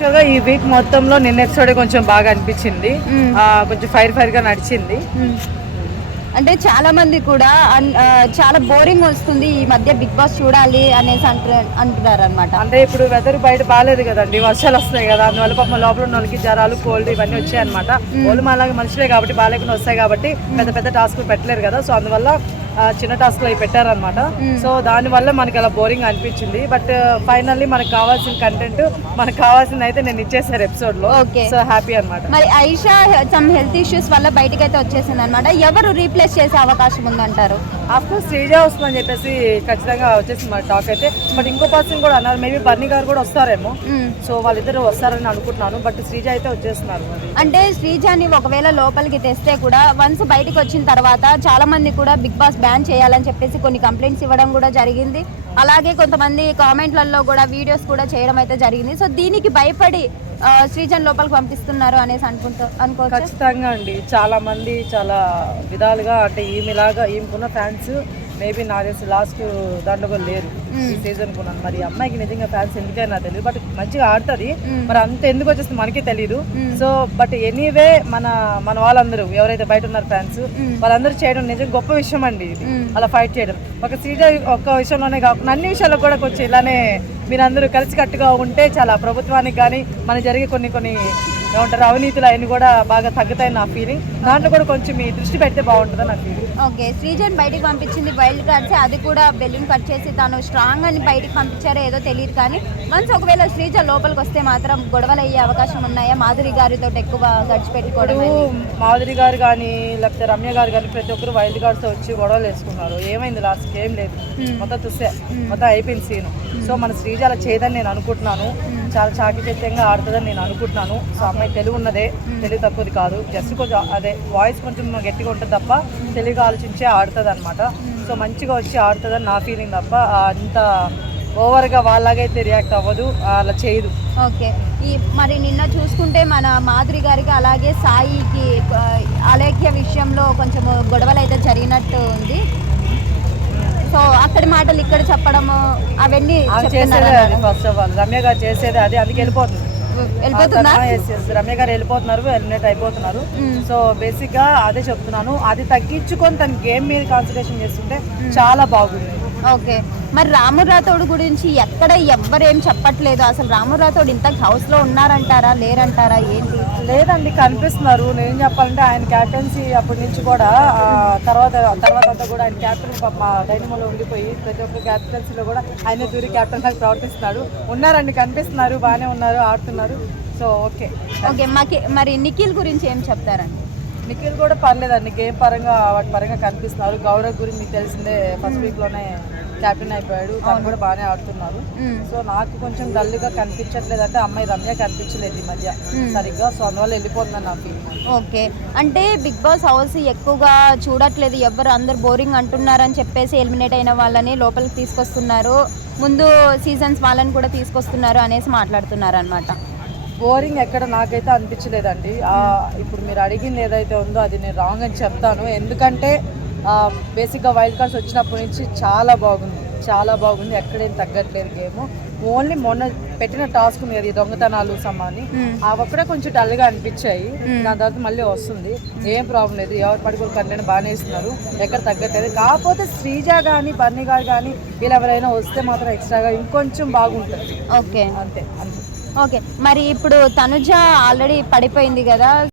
ఈ వీక్ మొత్తంలో నిన్న ఎపిసోడ్ కొంచెం బాగా అనిపించింది. కొంచెం ఫైర్ గా నడిచింది. అంటే చాలా మంది కూడా చాలా బోరింగ్ వస్తుంది ఈ మధ్య బిగ్ బాస్ చూడాలి అనేసి అంటున్నారు అనమాట. అంటే ఇప్పుడు వెదర్ బయట బాగాలేదు కదండి, వర్షాలు వస్తాయి కదా, అందువల్ల పాపం లోపల ఉన్న వాళ్ళకి జ్వరాలు కోల్డ్ ఇవన్నీ వచ్చాయి అనమాట. వాళ్ళు అలాగే మనుషులే కాబట్టి బాగాలేకుండా వస్తాయి కాబట్టి పెద్ద టాస్క్లు పెట్టలేరు కదా, సో అందువల్ల చిన్న టాస్క్లు అవి పెట్టారనమాట. సో దానివల్ల మనకి అలా బోరింగ్ అనిపించింది. బట్ ఫైనల్లీ మనకు కావాల్సిన కంటెంట్ మనకు కావాల్సింది అయితే నేను ఇచ్చేసారు ఎపిసోడ్ లో. సో హ్యాపీ అనమాట. మరి ఐషా సమ్ హెల్త్ ఇష్యూస్ వల్ల బయటకి అయితే వచ్చేసింది అనమాట. ఎవరు రీప్లేస్ చేసే అవకాశం ఉందంటారు? ఆఫ్టర్ శ్రీజ వస్తుందని చెప్పేసి ఖచ్చితంగా వచ్చేసింది మన టాక్ అయితే. బట్ ఇంకో పర్సన్ కూడా అన్నారు, మేబీ బర్నీ గారు కూడా వస్తారేమో. సో వాళ్ళిద్దరు వస్తారని అనుకుంటున్నాను. బట్ శ్రీజ అయితే వచ్చేస్తున్నారు. అంటే శ్రీజాని ఒకవేళ లోపలికి తెస్తే కూడా వన్స్ బయటకు వచ్చిన తర్వాత చాలా మంది కూడా బిగ్ బాస్ బ్యాన్ చేయాలని చెప్పేసి కొన్ని కంప్లైంట్స్ ఇవ్వడం కూడా జరిగింది. అలాగే కొంతమంది కామెంట్లలో కూడా వీడియోస్ కూడా చేయడం అయితే జరిగింది. సో దీనికి భయపడి శ్రీజన్ లోపలికి పంపిస్తున్నారు అనేసి అనుకోవచ్చు. ఖచ్చితంగా అండి, చాలా మంది చాలా విధాలుగా అంటే ఈమెకున్న ఫ్యాన్స్ మేబీ నా తెలిసి లాస్ట్ దాంట్లో కూడా లేరు ఈ సీజన్ కొన్నాను. మరి అమ్మాయికి నిజంగా ఫ్యాన్స్ ఎందుకైనా నాకు తెలియదు, బట్ మంచిగా ఆడుతుంది. మరి అంత ఎందుకు వచ్చేస్తుంది మనకి తెలియదు. సో బట్ ఎనీవే మన వాళ్ళందరూ ఎవరైతే బయట ఉన్నారు ఫ్యాన్స్ వాళ్ళందరూ చేయడం నిజంగా గొప్ప విషయం అండి. ఇది అలా ఫైట్ చేయడం ఒక సీజన్ ఒక్క విషయంలోనే కాకుండా అన్ని విషయాల్లో కూడా కొంచెం ఇలానే మీరందరూ కలిసికట్టుగా ఉంటే చాలా ప్రభుత్వానికి కానీ మనకి జరిగే కొన్ని ఏమంటారు అవినీతులు అవన్నీ కూడా బాగా తగ్గుతాయి నా ఫీలింగ్. దాంట్లో కూడా కొంచెం మీ దృష్టి పెడితే బాగుంటుంది నా ఫీలింగ్. ఓకే, శ్రీజన్ బయటకు పంపించింది వైల్డ్ కార్డ్స్, అది కూడా బెలూన్ కట్ చేసి తను స్ట్రాంగ్ అని బయటకు పంపించారో ఏదో తెలియదు. కానీ వన్స్ ఒకవేళ శ్రీజన్ లోపలికి వస్తే మాత్రం గొడవలు అయ్యే అవకాశం ఉన్నాయా? మాధురి గారితో ఎక్కువ గడిచి పెట్టుకోవడం. మాధురి గారు కానీ లేకపోతే రమ్య గారు కానీ ప్రతి ఒక్కరు వైల్డ్ కార్డ్స్ వచ్చి గొడవలు వేసుకున్నారు. ఏమైంది లాస్ట్ ఏం లేదు, మొత్తం చూస్తే మొత్తం అయిపోయింది సీను. సో మన శ్రీజ అలా చేయదని నేను అనుకుంటున్నాను. చాలా చాకచక్యంగా ఆడుతుందని నేను అనుకుంటున్నాను. సో అమ్మాయి తెలివి ఉన్నదే, తెలివి తక్కువది కాదు. జస్ట్ కొంచెం అదే వాయిస్ కొంచెం గట్టిగా ఉంటుంది తప్ప తెలివిగా ఆలోచించే ఆడుతుంది అనమాట. సో మంచిగా వచ్చి ఆడుతుందని నా ఫీలింగ్ తప్ప అంత ఓవర్గా వాళ్ళలాగైతే రియాక్ట్ అవ్వదు, అలా చేయదు. ఓకే, మరి నిన్న చూసుకుంటే మన మాధురి గారికి అలాగే సాయికి అలేఖ్య విషయంలో కొంచెం గొడవలు అయితే జరిగినట్టు ఉంది. సో అక్కడి మాటలు ఇక్కడ చెప్పడము అవన్నీ ఫస్ట్ ఆఫ్ ఆల్ రమ్య గారు చేసేది అది, అందుకే వెళ్ళిపోతుంది. రమ్య గారు వెళ్ళిపోతున్నారు, ఎలిమినేట్ అయిపోతున్నారు. సో బేసిక్ గా అదే చెప్తున్నాను, అది తగ్గించుకొని తన గేమ్ మీద కాన్సన్ట్రేషన్ చేస్తుంటే చాలా బాగుంది. ఓకే, మరి రాము రాథోడ్ గురించి ఎక్కడ ఎవ్వరేం చెప్పట్లేదు. అసలు రాము రాథోడ్ ఇంత హౌస్ లో ఉన్నారంటారా లేరంటారా ఏంటి? లేదండి, కనిపిస్తున్నారు. నేను చెప్పాలంటే ఆయన క్యాప్టెన్సీ అప్పటి నుంచి కూడా తర్వాత అంతా కూడా ఆయన క్యాప్టెన్ మా డైనమోలో ఉండిపోయి ప్రతి ఒక్క క్యాప్టెన్సీలో కూడా ఆయన దూరి క్యాప్టెన్ లాగా ప్రవర్తిస్తున్నాడు. ఉన్నారండి, కనిపిస్తున్నారు, బాగానే ఉన్నారు, ఆడుతున్నారు. So okay. మరి నిఖిల్ గురించి ఏం చెప్తారండి? నిఖిల్ కూడా పర్లేదండి, గేమ్ పరంగా వాటి పరంగా కనిపిస్తున్నారు. గౌరవ్ గురించి మీకు తెలిసిందే, ఫస్ట్ వీక్ లోనే క్యాప్టెన్ అయిపోయాడు, తను కూడా బాగానే ఆడుతున్నారు. సో నాకు కొంచెం డల్గా కనిపించట్లేదు, అంటే అమ్మాయి రమ్య కనిపించలేదు ఈ మధ్య సరిగ్గా. సో అందువల్ల వెళ్ళిపోతుందని నా ఫీలింగ్. ఓకే, అంటే బిగ్ బాస్ హౌస్ ఎక్కువగా చూడట్లేదు ఎవరు, అందరు బోరింగ్ అంటున్నారని చెప్పేసి ఎలిమినేట్ అయిన వాళ్ళని లోపలికి తీసుకొస్తున్నారు, ముందు సీజన్స్ వాళ్ళని కూడా తీసుకొస్తున్నారు అనేసి మాట్లాడుతున్నారు అనమాట. బోరింగ్ ఎక్కడ నాకైతే అనిపించలేదండి. ఇప్పుడు మీరు అడిగింది ఏదైతే ఉందో అది నేను రాంగ్ అని చెప్తాను. ఎందుకంటే బేసిక్గా వైల్డ్ కార్డ్స్ వచ్చినప్పటి నుంచి చాలా బాగుంది, ఎక్కడేం తగ్గట్లేదు గేమ్. ఓన్లీ మొన్న పెట్టిన టాస్క్ ఉంది కదా, దొంగతనాలు సమాని, ఆ ఒక్కడే కొంచెం డల్గా అనిపించాయి. దాని తర్వాత మళ్ళీ వస్తుంది, ఏం ప్రాబ్లం లేదు. ఎవరు పడుకోరు కంటెంట్ బాగానే ఇస్తున్నారు, ఎక్కడ తగ్గట్లేదు. కాకపోతే శ్రీజ కానీ బర్నీ గారు కానీ వీళ్ళు ఎవరైనా వస్తే మాత్రం ఎక్స్ట్రాగా ఇంకొంచెం బాగుంటుంది. ఓకే, అంతే. ఓకే, మరి ఇప్పుడు తనుజ ఆల్రెడీ పడిపోయింది కదా.